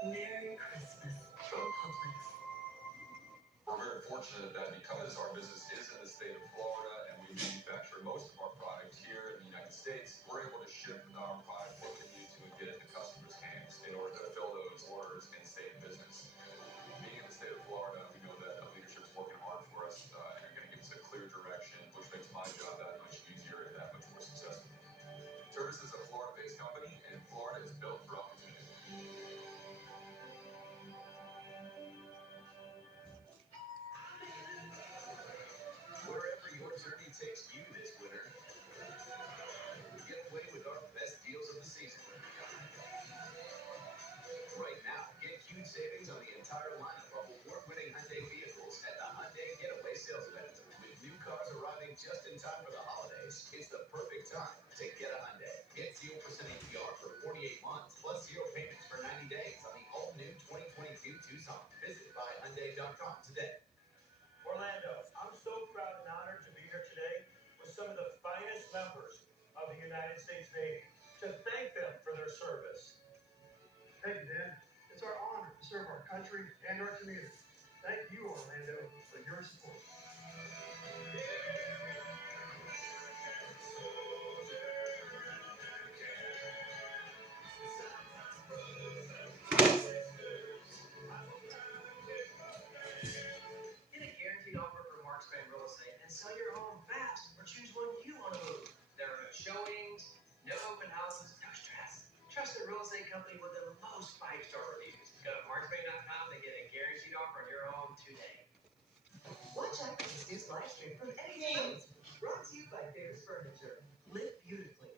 Merry Christmas from Publix. We're very fortunate that because our business is in the state of Florida and we manufacture most of our product here in the United States, we're able to ship our product locally to and get it in the customer's hands in order to fill those orders and stay in business. Being in the state of Florida, we know that leadership's working hard for us and are going to give us a clear direction, which makes my job that much easier and that much more successful. Service is a Florida-based company, and Florida is built for opportunity. Wherever your journey takes you this winter, get away with our best deals of the season. Right now, get huge savings on the entire lineup of award-winning Hyundai vehicles at the Hyundai Getaway Sales Event. With new cars arriving just in time for the holidays, it's the perfect time to get a Hyundai. Get 0% APR for 48 months, plus 0 payments for 90 days on the all-new 2022 Tucson. Visit buyhyundai.com today. Orlando, I'm so proud and honored to be here today with some of the finest members of the United States Navy to thank them for their service. Thank you, Dan. It's our honor to serve our country and our community. Thank you, Orlando, for your support. Get a guaranteed offer from Marks Bank Real Estate and sell your home fast or choose one you want to move. There are no showings, no open houses, no stress. Trust the real estate company with the most 5-star reviews. Go to marksbank.com to get a guaranteed offer on your home today. Watch out for this news live stream from Eddie's Place. Brought to you by Bears Furniture. Live beautifully.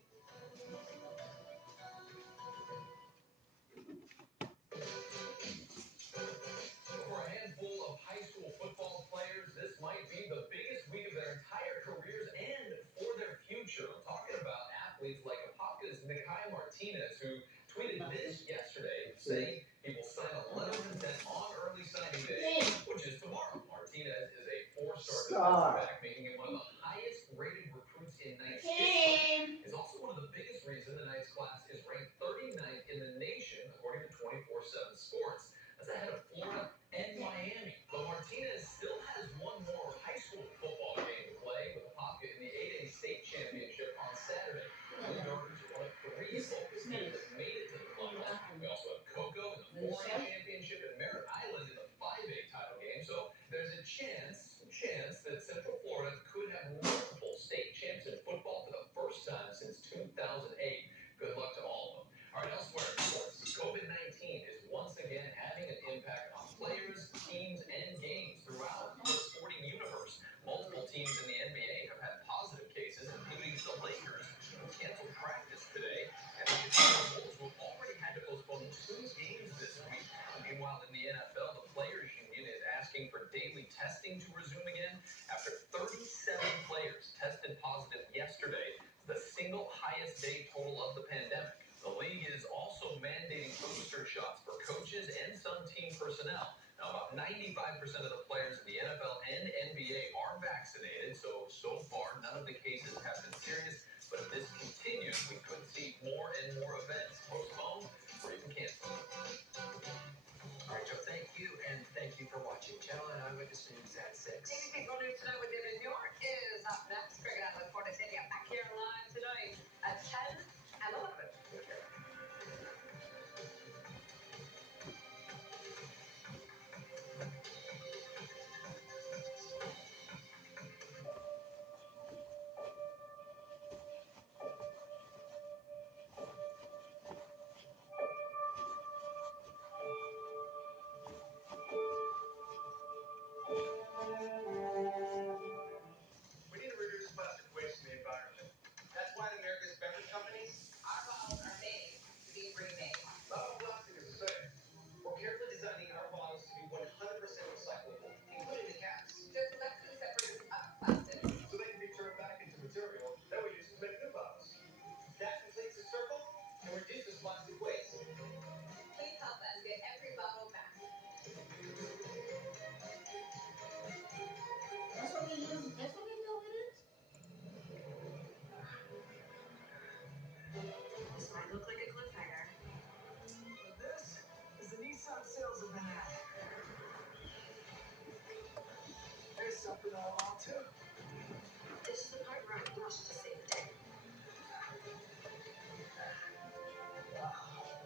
For a handful of high school football players, this might be the biggest week of their entire careers and for their future. I'm talking about athletes like Apopka's Nikai Martinez, who tweeted this yesterday, saying he will sign a letter of intent on early signing day, which is tomorrow. Martinez is a 4-star defensive back, making him one of the highest-rated recruits in Knights history. He's also one of the biggest reasons the Knights class is ranked 39th in the nation, according to 24/7 Sports. That's ahead of Florida and Miami. But Martinez still has one more high school football game to play with Apopka in the 8A state championship on Saturday. Blue Darters are one of 3 focus teams that made it to the finals. We also have Cocoa in the 4A championship and Merritt Island in the 5A title game. So there's a chance that Central Florida could have multiple state champs in football for the first time since 2008. Good luck to all of them. All right, elsewhere in sports, COVID-19 is once again having an impact on players, teams, and games throughout the sporting universe. Multiple teams in the NBA have had positive cases, including the Lakers, who canceled practice today, and the Chicago Bulls, who already had to postpone 2 games this week. Meanwhile, in the NFL, the Players Union is asking for daily testing to resume again after 37 players tested positive yesterday, the single highest day total of the pandemic. The league is also mandating booster shots for coaches and some team personnel. Now, about 95% of the players in the NFL and NBA are vaccinated, so far none of the cases have been serious. But if this continues, we could see more and more events postponed or even canceled. All right, Joe, thank you, and thank you for watching Channel 9 Eyewitness News at 6. Daily People News Tonight with David York is up next. Cricket Outlet for the City back here live tonight at 10 and 11. We need to reduce plastic waste in the environment. That's why America's beverage companies, Our bottles are made to be remade. bottle plastic is the same. We're carefully designing our bottles to be 100% recyclable, including the caps, To select the separators of plastic. so they can be turned back into material that we use to make new bottles. That completes the circle and reduces plastic waste. Please help us get every bottle back. That's what we use. That's what we do with it. This might look like a cliffhanger. This is an easy ethanol too. This is the part where I want you to save the day. Wow,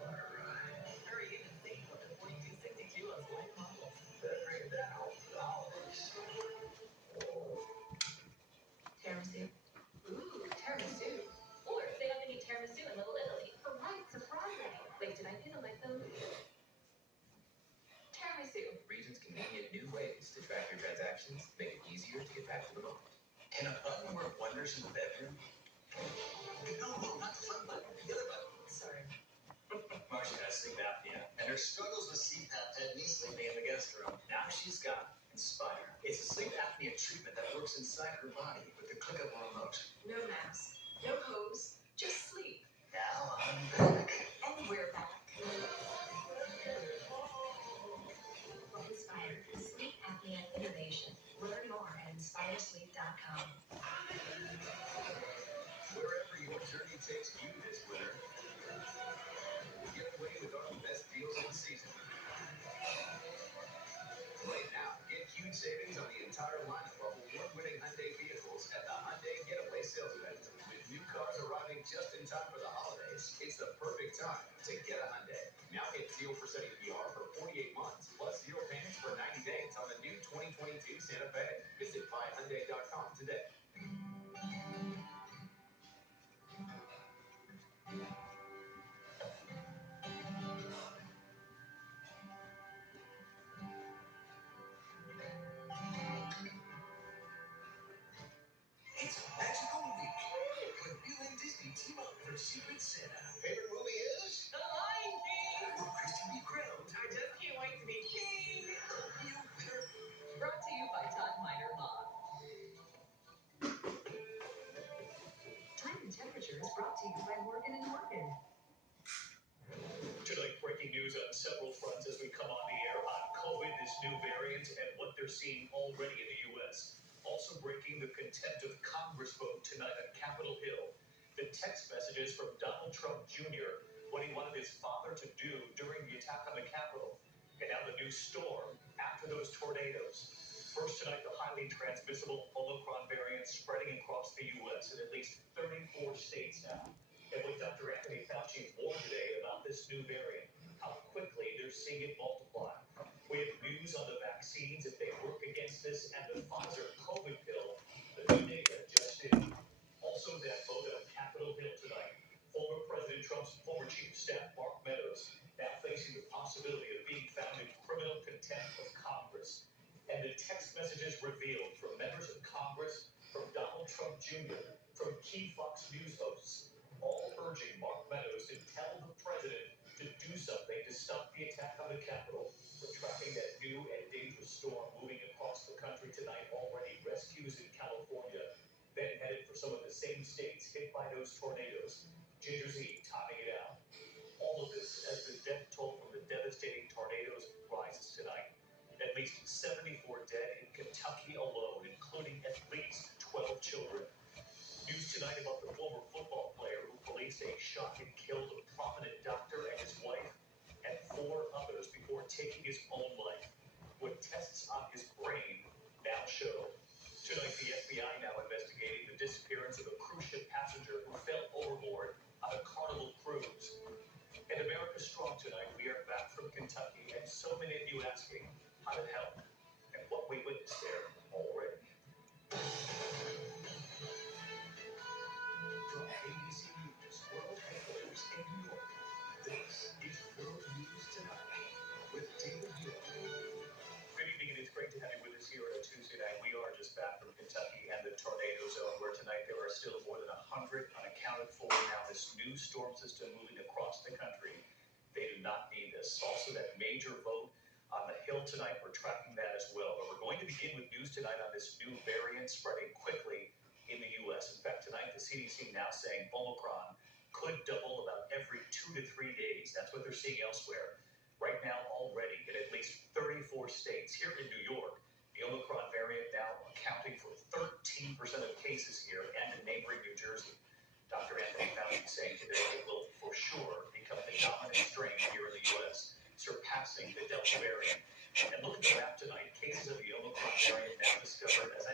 what a ride. Hurry in and save up to 4260 kilos light models. Better bring that home for the holidays. Tiramisu. Ooh, tiramisu. Or they have any tiramisu in Little Italy. Right, surprising. Wait, did I do the like them? Tiramisu. Regions' convenient new ways to track your transactions make it easier to get back to the moment. Can a button work wonders in the bedroom? No, not the front button. The other button. Sorry. Marcia has sleep apnea, and her struggles with CPAP had me sleeping in the guest room. Now she's got Inspire. It's a sleep apnea treatment that works inside her body with the click of a remote. No mask. No hose. Just sleep. Now I'm back. And we're back. Inspire. Sleep apnea innovation. Learn more at inspiresleep.com. Wherever your journey takes you this winter, get away with our best deals in season. Right now, get huge savings on the entire lineup of award-winning Hyundai vehicles at the Hyundai Getaway Sales Event. With new cars arriving just in time for the holidays, it's the perfect time to get a Hyundai. Now get 0% APR for 48 months, plus 0 payments for 90 days on the new 2022 Santa Fe. Visit buyhyundai.com today. It's a magical week when you and Disney team up for Secret Santa. Favorite movie is? The Lion King! Will Christy be crowned? I just can't wait to be king! The real winner. Brought to you by Todd Miner Law. Time and temperature is brought to you by Morgan & Morgan. Tonight, breaking news on several fronts as we come on the air on COVID, this new variant, and what they're seeing already in the U.S. Also breaking, the contempt of Congress vote tonight on Capitol Hill. The text messages from Donald Trump Jr., what he wanted his father to do during the attack on the Capitol. And now the new storm after those tornadoes. First tonight, the highly transmissible Omicron variant spreading across the U.S. in at least 34 states now. And with Dr. Anthony Fauci warned today about this new variant, how quickly they're seeing it multiply. We have news on the vaccines if they work against this and the Pfizer COVID pill. The new data just in. Also that vote on Capitol Hill tonight. Former President Trump's former chief of staff, Mark Meadows, now facing the possibility of being found in criminal contempt of Congress. And the text messages revealed from members of Congress, from Donald Trump Jr., from key Fox News hosts, all urging Mark Meadows to tell the president to do something to stop the attack on the Capitol. We're tracking that new and dangerous storm moving across the country tonight. Already rescues in California, then headed for some of the same states hit by those tornadoes. Ginger Z timing it out. All of this as the death toll from the devastating tornadoes rises tonight. At least 74 dead in Kentucky alone, including at least 12 children. News tonight about the former football player who police say shot and killed a prominent doctor and his wife, and 4 others before taking his own life. What tests on his brain now show. Tonight, the FBI now investigating the disappearance of a cruise ship passenger who fell overboard on a Carnival cruise. And America Strong tonight, we are back from Kentucky, and so many of you asking how to help and what we witnessed there already. From ABC News World Headquarters in New York, this is World News Tonight with David Hill. Good evening, and it's great to have you with us here on a Tuesday night. We are just back from Kentucky and the tornado zone, where tonight there are still more than 100 unaccounted for. Now, this new storm system moving across the country, they do not need this. Also, that major vote on the Hill tonight, we're tracking that as well. But we're going to begin with news tonight on this new variant spreading quickly in the U.S. In fact, tonight the CDC now saying Omicron could double about every 2 to 3 days. That's what they're seeing elsewhere. Right now, already in at least 34 states. Here in New York, the Omicron variant now accounting for 13% of cases here, and in neighboring New Jersey. Dr. Anthony Fauci saying today it will for sure become the dominant strain here in the U.S., surpassing the Delta variant. And look at the map tonight. Cases of the Omicron variant now discovered, as I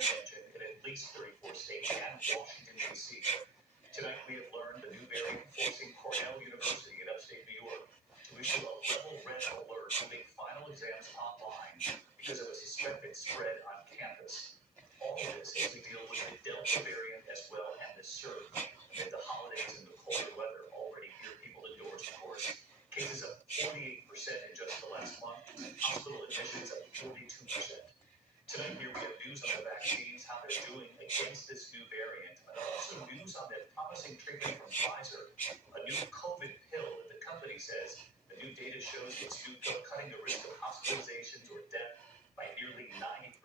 Cases up 48% in just the last month. Hospital admissions up 42%. Tonight here we have news on the vaccines, how they're doing against this new variant, and also news on that promising treatment from Pfizer, a new COVID pill that the company says the new data shows its new pill cutting the risk of hospitalizations or death by nearly 90%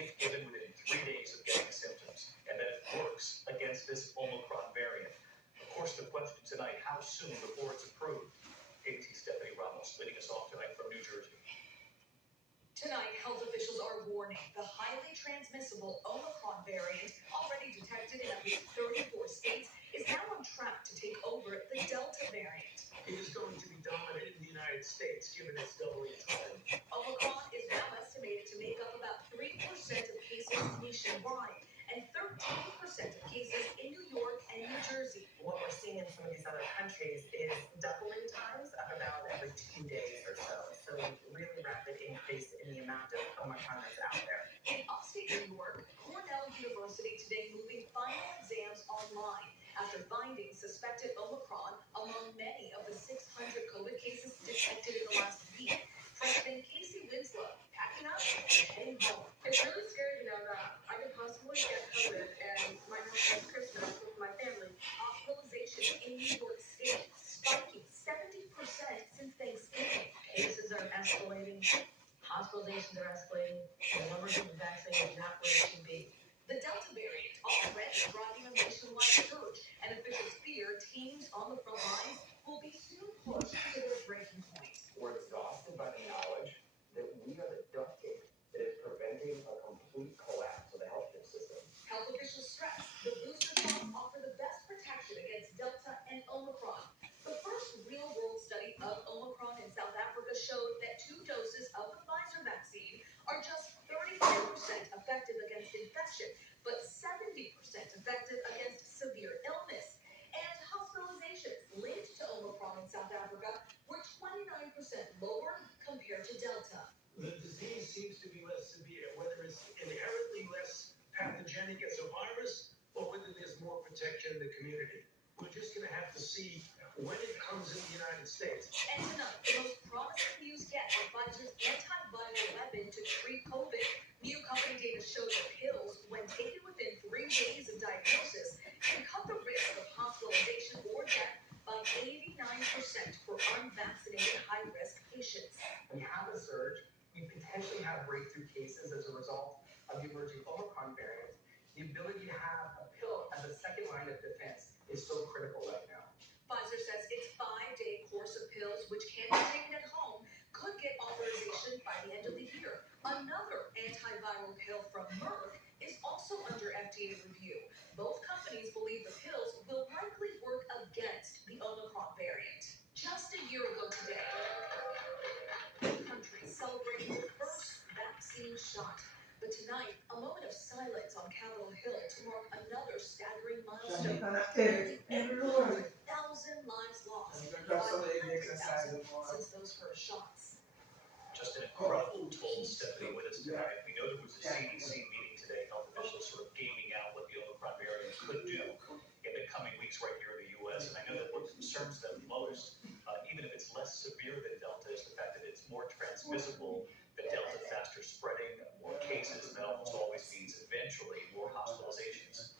if given within 3 days of getting symptoms, and that it works against this Omicron variant. Of course, the question tonight, how soon before it's approved? ABC Stephanie Ramos leading us off tonight from New Jersey. Tonight, health officials are warning the highly transmissible Omicron variant, already detected in at least 34 states, is now on track to take over the Delta variant. It is going to be dominant in the United States, given its doubling time. Omicron is now estimated to make up about 3% of cases nationwide and 13% of cases in New York and New Jersey. What we're seeing in some of these other countries is doubling times of about every 2 days or so. So really rapid increase in the amount of Omicron that's out there. In upstate New York, Cornell University today moving final exams online after finding suspected Omicron among many of the 600 COVID cases detected in the last week. Freshman Casey Winslow packing up and heading home. It's really scary to know that I could possibly get COVID and might have to miss Christmas with my family. Hospitalization in New York State spiking 70% since Thanksgiving. Cases are escalating, hospitalizations are escalating, and the numbers of the vaccine is not where it should be. The Delta variant already driving a nationwide surge, and officials fear teams on the front lines will be soon pushed to their breaking point. We're exhausted by the knowledge that we are the duct tape that is preventing a complete collapse of the healthcare system. Health officials stress the booster shots offer the best protection against Delta and Omicron. The first real-world study of Omicron in South Africa showed that 2 doses of the Pfizer vaccine are just 35% effective against infection, but 70% effective against severe illness. And hospitalizations linked to Omicron in South Africa were 29% lower compared to Delta. The disease seems to be less severe, whether it's inherently less pathogenic as a virus or whether there's more protection in the community. We're just going to have to see when it comes in the United States. And tonight, the most promising news yet on Pfizer's antiviral weapon to treat COVID. New company data shows that pills, when taken within 3 days of diagnosis, can cut the risk of hospitalization or death by 89% for unvaccinated high-risk patients. We have a surge. We potentially have breakthrough cases as a result of the emerging Omicron variant. The ability to have a pill as a second line of defense is so critical right now. Pfizer says its 5-day course of pills, which can be taken at home, could get authorization by the end of the year. Another antiviral pill from Merck is also under FDA review. Both companies believe the pills will likely work against the Omicron variant. Just a year ago today, the country celebrating the first vaccine shot. But tonight, a moment of silence on Capitol Hill to mark another staggering milestone. 1,000 lives lost, 500,000 since those first shots. Just an incredible toll, Stephanie, with us tonight. We know there was a CDC meeting today, health officials sort of gaming out what the Omicron variant could do in the coming weeks right here in the U.S. And I know that what concerns them most, even if it's less severe than Delta, is the fact that it's more transmissible, the Delta faster spreading, more cases, and that almost always means eventually more hospitalizations.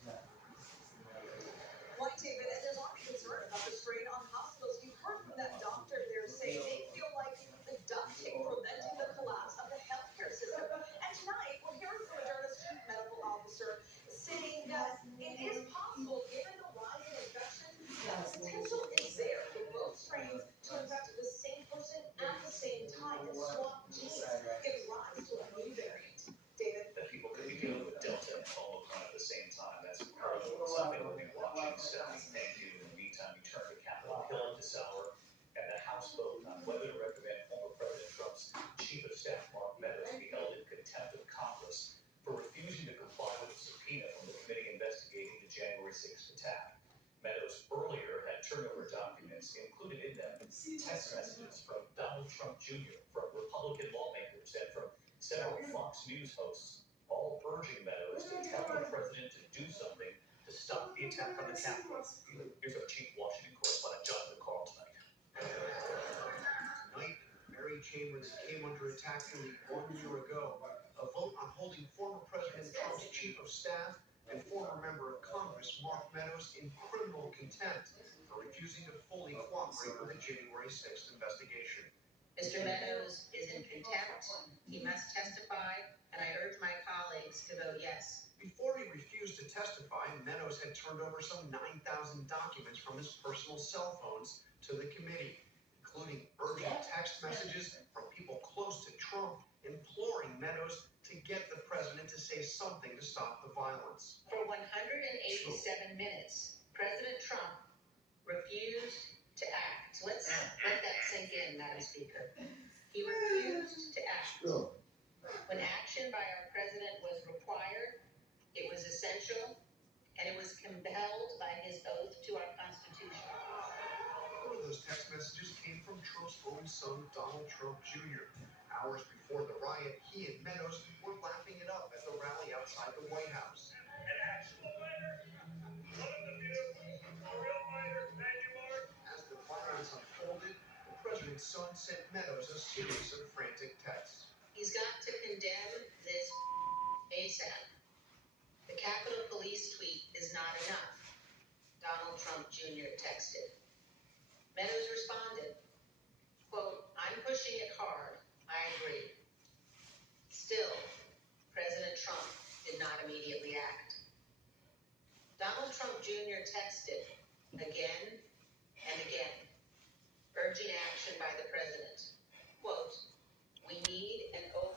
Right, David, and there's a lot of concern about the strain on hospitals. You heard from that doctor there saying they feel like the duct tape preventing the collapse of the healthcare system. And tonight, we're hearing from Moderna's chief medical officer saying that it is possible, given the rise in infection, that the potential is there for both strains to infect the same person at the same time and swap genes, giving rise to a new variant. David? That people could be dealing with Delta and Omicron at the same time. That's incredible. It's something we'll be watching. Stephanie, thank you. In the meantime, we turn to Capitol Hill this hour and the House vote on whether to recommend former President Trump's Chief of Staff, Mark Meadows, be held in contempt of Congress for refusing to comply with a subpoena from the committee investigating the January 6th attack. Meadows earlier had turnover documents, included in them text messages from Donald Trump Jr., from Republican lawmakers, and from several Fox News hosts, all urging Meadows to tell the president to do something to stop the attack on the Capitol. Here's our chief Washington correspondent, Jonathan Carl, tonight. chamber that came under attack nearly 1 year ago. A vote on holding former President Trump's chief of staff and former member of Congress, Mark Meadows, in criminal contempt for refusing to fully cooperate with the January 6th investigation. Mr. Meadows is in contempt. He must testify, and I urge my colleagues to vote yes. Before he refused to testify, Meadows had turned over some 9,000 documents from his personal cell phones to the committee, including urgent text messages from people close to Trump imploring Meadows to get the president to say something to stop the violence. For 187 minutes, President Trump refused to act. Let's let that sink in, Madam Speaker. He refused to act. When action by our president was required, it was essential, and it was compelled by his oath to our Constitution. One of those text messages came from Trump's own son, Donald Trump Jr. Hours before the riot, he and Meadows were laughing it up at the rally outside the White House. An actual fighter, one of the few, a real fighter, thank you, Mark. As the violence unfolded, the president's son sent Meadows a series of frantic texts. He's got to condemn this ASAP. The Capitol Police tweet is not enough, Donald Trump Jr. texted. Meadows responded, quote, I'm pushing it hard. I agree. Still, President Trump did not immediately act. Donald Trump Jr. texted again and again, urging action by the president. Quote, we need an open